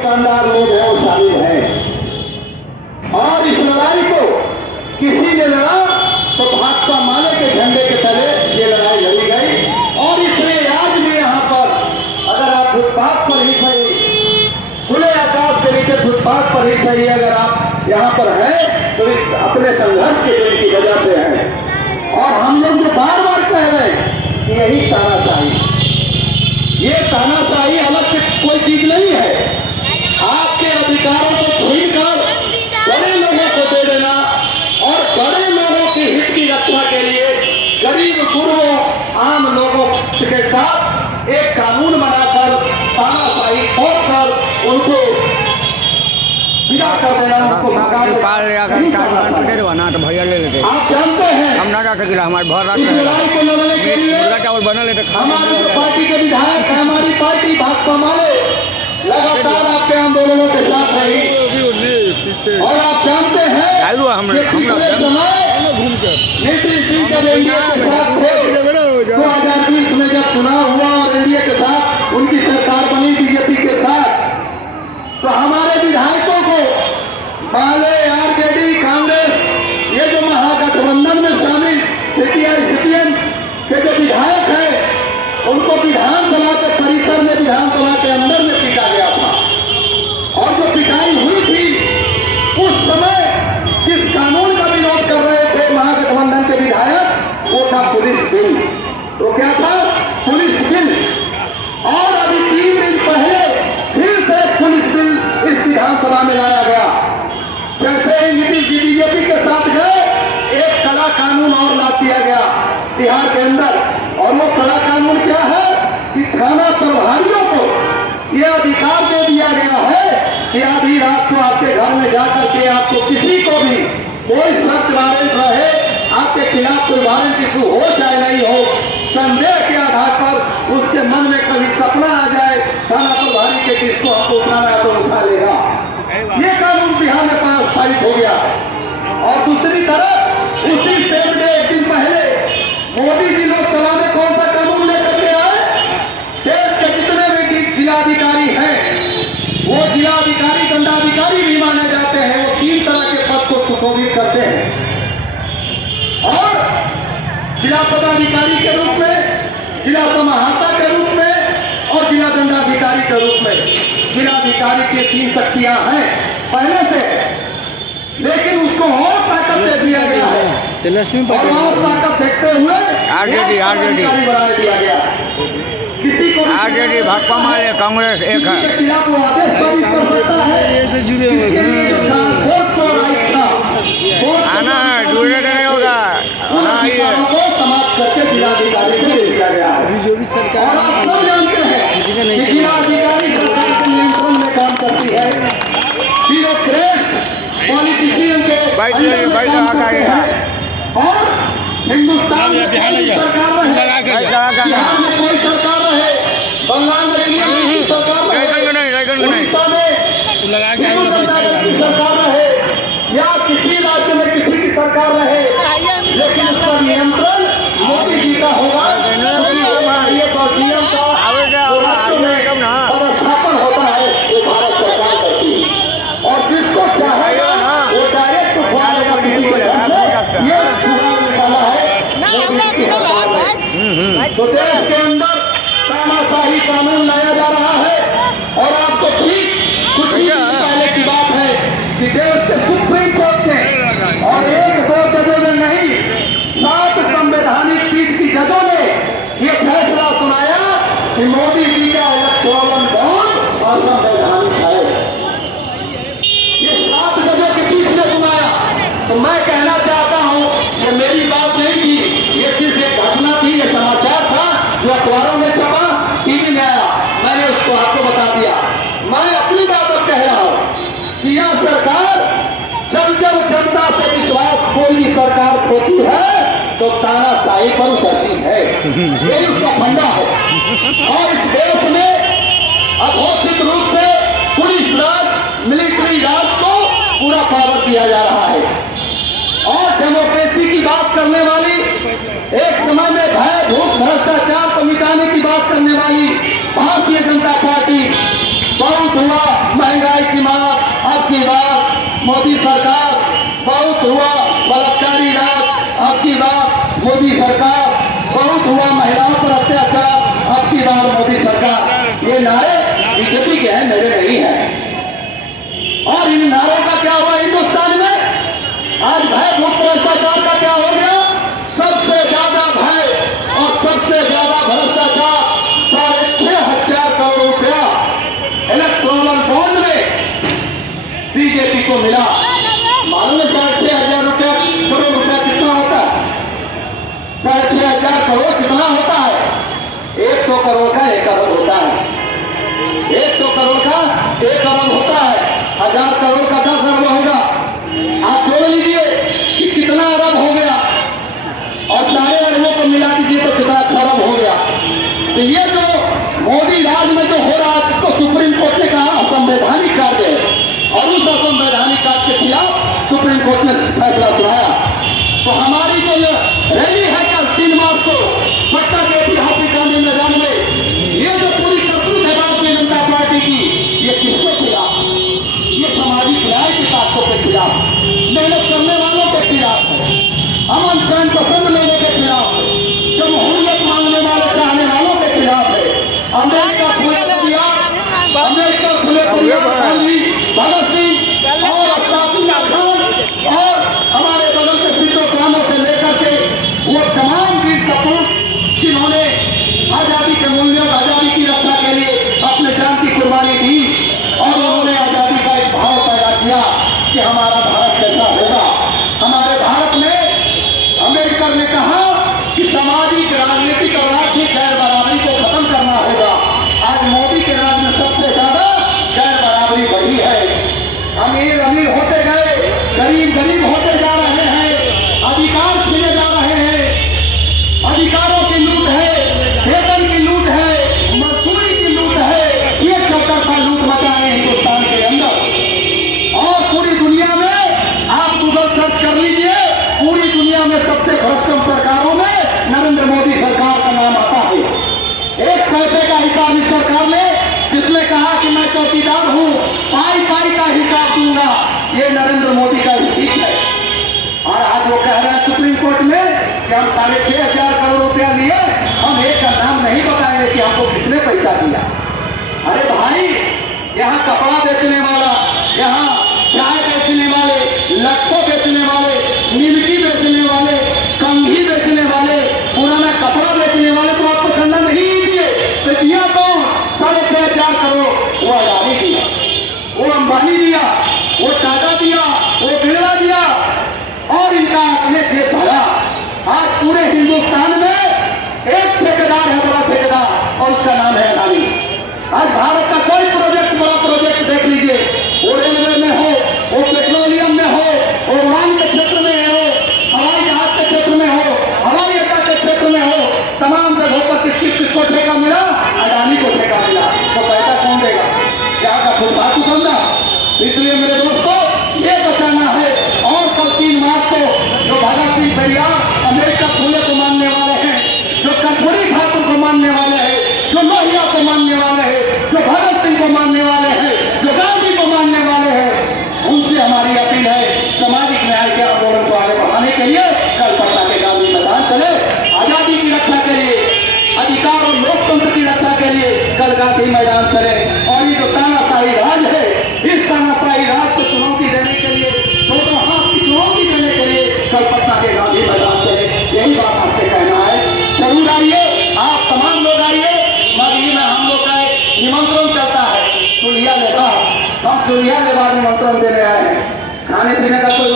दुकानदार लोग हैं वो शामिल हैं और इस लड़ाई को किसी ने लड़ा तो भाकपा माले के झंडे के तले ये लड़ाई लड़ी गई। और इसलिए आज भी यहाँ पर अगर आप फुटपाथ पर ही सही, खुले आकाश के नीचे फुटपाथ पर ही सही अगर आप यहाँ पर हैं तो इस अपने संघर्ष के दिन की वजह से हैं। और हम लोग जो बार बार कह रहे हैं कि यही तानाशाही, ये तानाशाही अलग से कोई चीज नहीं है। आपके अधिकारों को छीनकर बड़े लोगों को दे देना और बड़े लोगों के हित की रक्षा के लिए गरीब गुरबों आम लोगों के साथ एक कानून बनाकर तानाशाही तोड़कर उनको विदा कर देना, उनको भैया ले लेते। आप जानते हैं हम ना जा सके हमारे भर रात लड़ाई को लड़ने के लिए चावल बना लेते। हमारी पार्टी के विधायक है, हमारी पार्टी भाकपा माले लगातार आपके आंदोलनों के साथ रही और आप जानते हैं कि पिछले समय नीतीश जी जब एनडीए के साथ थे 2020 में जब चुनाव हुआ और एनडीए के साथ उनकी सरकार बनी बीजेपी के साथ, तो हमारे विधायकों को माले, आरजेडी, कांग्रेस, ये जो महागठबंधन में शामिल सीपीआई-सीपीएम के जो विधायक हैं उनको विधानसभा के परिसर में, विधानसभा के अंदर में पीटा गया था। और जो पिटाई हुई थी उस समय जिस कानून का विरोध कर रहे थे महागठबंधन के विधायक, वो था पुलिस बिल। तो क्या था? Police bill. और अभी 3 दिन पहले फिर से पुलिस बिल इस विधानसभा में लाया गया। जैसे ही नीतीश जी बीजेपी के साथ गए, एक कड़ा कानून और ला दिया गया बिहार के अंदर। और वो कड़ा कानून क्या है कि थाना प्रभारियों को ये अधिकार दे दिया गया है कि आधी रात को आपके घर में जाकर के आपको किसी को भी कोई सर्च वारंट रहे, आपके खिलाफ कोई वारंट इशू हो चाहे नहीं हो, संदेह के आधार पर उसके मन में कभी सपना आ जाए थाना प्रभारी के किसको आपको उठाना है तो उठा लेगा। ये कानून बिहार में पारित हो गया। और दूसरी तरफ उसी सेम डे एक दिन पहले मोदी जी लोकसभा में कौन सा कानून लेकर के आए? देश के जितने भी जिलाधिकारी हैं वो जिलाधिकारी दंडाधिकारी भी माने जाते हैं। वो 3 तरह के पद को सुशोभित करते हैं और जिला पदाधिकारी के रूप में, जिला समाहर्ता के रूप में और जिला दंडाधिकारी के रूप में। जिलाधिकारी के 3 शक्तियां हैं पहले से, लेकिन उसको और ताकत दे दिया गया है। और ताकत देखते हुए आरजेडी बढ़ा दिया गया। किसी को आरजेडी भाकपा माले कांग्रेस एक है। के खिलाफ वो आदेश पारित कर सकता है। ऐसे जुड़े हुए कोर्ट को राइट था, आना है, जुड़ने का नहीं होगा। को समाप्त करके जिलाधिकारी को दे दिया गया है। जो भी सरकार और आप सब जानते हैं कि जिलाधिकारी सरकार के नियंत्रण में काम करती है। ब्यूरोक्रेट्स पॉलिटिशियन के बैठ और हिंदुस्तान में कोई सरकार रहे, बिहार में कोई सरकार रहे, बंगाल में की सरकार रहे, उड़ीसा में की सरकार रहे या किसी राज्य में किसी की सरकार रहे, लेकिन उसका नियंत्रण मोदी जी का होगा। पदस्थापन होता है वो भारत सरकार करती है और जिसको चाहेगा वो डायरेक्ट उठाएगा किसी के घर से। ये चुनाव निकाला है। तो देश के अंदर तानाशाही कानून लाया जा रहा है। और आपको ठीक कुछ ही दिन पहले की बात है कि देश के सुप्रीम कोर्ट ने और 1-2 जजों ने नहीं, 7 संवैधानिक पीठ की जजों ने ये फैसला सुनाया कि मोदी जी का इलेक्टोरल बॉन्ड असंवैधानिक है। ये 7 जजों की पीठ ने सुनाया। तो मैं कहना चाहता हूं, ये मेरी बात नहीं थी, ये सिर्फ एक घटना थी, ये समाचार था जो अखबारों में छपा, टीवी में आया, मैंने उसको आपको बता दिया। मैं अपनी बात अब कह रहा हूं कि यह सरकार जब जब जनता से विश्वास कोई सरकार खोती है तो तानाशाही पर उतरती है। यही उसका फंडा है। और इस देश में अघोषित रूप से पुलिस राज, मिलिट्री राज को पूरा पावर दिया जा रहा है। और डेमोक्रेसी की बात करने वाली, एक समय में भय, भूख, भ्रष्टाचार को मिटाने की बात करने वाली भारतीय जनता पार्टी बहुत हुआ महंगा की बार मोदी सरकार, बहुत हुआ बलात्कारी राज, अब की बार मोदी सरकार, बहुत हुआ महिलाओं पर अत्याचार, अब की बार मोदी सरकार। ये नारे बीजेपी के हैं, मेरे नहीं है। और इन नारों का क्या हुआ हिंदुस्तान में? आज भय भूत भ्रष्टाचार का क्या हो गया? सबसे ज्यादा भय और सबसे ज्यादा भ्रष्टाचार 6,500 करोड़ रुपया इलेक्ट्रोनल बॉन्ड में बीजेपी को मिला। मालूम है 6,500 करोड़ रुपया कितना होता है? 6,500 करोड़ कितना होता है? 100 करोड़ का 1 अरब होता है। 100 करोड़ का 1 अरब होता है। 1000 करोड़ का 10 अरब होगा। आप जोड़ लीजिए कि कितना अरब हो गया, और सारे अरबों को मिला दीजिए तो कितना खरब हो गया। तो ये जो मोदी राज में जो हो रहा है, इसको सुप्रीम कोर्ट ने कहा असंवैधानिक कार्य है, और उस असंवैधानिक कार्य के खिलाफ सुप्रीम कोर्ट ने फैसला सुनाया। तो हमारी जो रैली है कल 3 मार्च को पटना के ऐतिहासिक गांधी मैदान में, ये जो पूरी करतूत है भारतीय जनता पार्टी की, ये किसके खिलाफ? ये सामाजिक न्याय के ताकतों के खिलाफ, मेहनत करने वालों के खिलाफ है, अमन चैन पसंद लोगों के खिलाफ है, जमहूरियत मांगने वाले चाहने वालों के खिलाफ है। अमेरिका खुले गांधी, भगत सिंह और अब्दुल्ला खान और हमारे बगल के सिद्धो कामों से लेकर के वो तमाम वीर सपूत जिन्होंने आजादी के मूल्यों, आजादी की रक्षा के लिए अपने जान की कुर्बानी दी, और उन्होंने आजादी का एक भाव पैदा किया कि हमारा भारत कैसा होगा। हमारे भारत में अम्बेडकर ने कहा कि सामाजिक, राजनीतिक और आर्थिक गैर बराबरी को खत्म करना होगा। आज मोदी के राज में सबसे ज्यादा गैर बराबरी बढ़ी है। अमीर अमीर होते गए, गरीब गरीब होते जा रहे हैं, अधिकार छीने जा रहे हैं, अधिकारों की लूट है, वेतन की लूट है, मजदूरी की लूट है। ये चौतरफा लूट मचा है हिंदुस्तान के अंदर। और पूरी दुनिया में आप गूगल सर्च कर लीजिए, पूरी दुनिया में सबसे भ्रष्टम सरकारों में नरेंद्र मोदी सरकार का नाम आता है। एक पैसे का हिसाब इस सरकार ने, जिसने कहा कि मैं चौकीदार हूं, पाई पाई का हिसाब दूंगा, ये नरेंद्र मोदी का स्पीच है। और आज वो कह रहे हैं सुप्रीम कोर्ट में कि हम 6,500 करोड़ रुपया लिए, हम एक का नाम नहीं बताएंगे कि हमको किसने पैसा दिया। अरे भाई, यहाँ कपड़ा बेचने वाला, यहाँ चाय बेचने वाले, लट्ठों बेचने वाले, निमकी बेचने वाले, कंघी बेचने वाले, पुराना कपड़ा बेचने वाले तो आपको चंदा नहीं दिए, तो दिया कौन? 6,500 करोड़ वो अडानी दिया, वो अंबानी दिया, वो टाटा दिया, वो बिरला दिया, और इनका अपने जेब भरा। आज पूरे हिंदुस्तान में एक ठेकेदार है, बड़ा ठेकेदार, और उसका नाम है अडानी। आज भारत का कोई प्रोजेक्ट, बड़ा प्रोजेक्ट देख लीजिए, वो रेलवे में हो, वो पेट्रोलियम में हो, वो उड़ान के क्षेत्र में हो, हवाई जहाज के क्षेत्र में हो, हवाई अड्डा के क्षेत्र में हो, तमाम जगहों पर किसको ठेका मिला? अडानी को ठेका मिला। तो पैसा कौन देगा? यहाँ का फुटपाथ उठा। इसलिए मेरे दोस्तों, ये बचाना है। और कल 3 मार्च को जो भगत सिंह, पेरियार, अम्बेडकर फूले को मानने वाले हैं, जो कटोरी ठाकुर को मानने वाले हैं, जो लोहिया को मानने वाले हैं, जो भगत सिंह को मानने वाले हैं, जो गांधी को मानने वाले हैं, उनसे हमारी अपील है, सामाजिक न्याय के आंदोलन को आगे बढ़ाने के लिए कल पटना के गांधी मैदान चले, आजादी की रक्षा के लिए, अधिकार और लोकतंत्र की रक्षा के लिए कल गांधी मैदान चले। और ये जो तानाशाही राज है, इस तानाशाही राज को चुनौती देने के लिए, दोनों हाथ की चुनौती देने के लिए कल पटना के गांधी मैदान चले। यही बात आपसे कहना है। जरूर आइए, आप तमाम लोग आइए। मगही में हम लोग का निमंत्रण चलता है, चुलिया लेवा, हम चुलिया लेवा निमंत्रण देने आए हैं। खाने पीने का कोई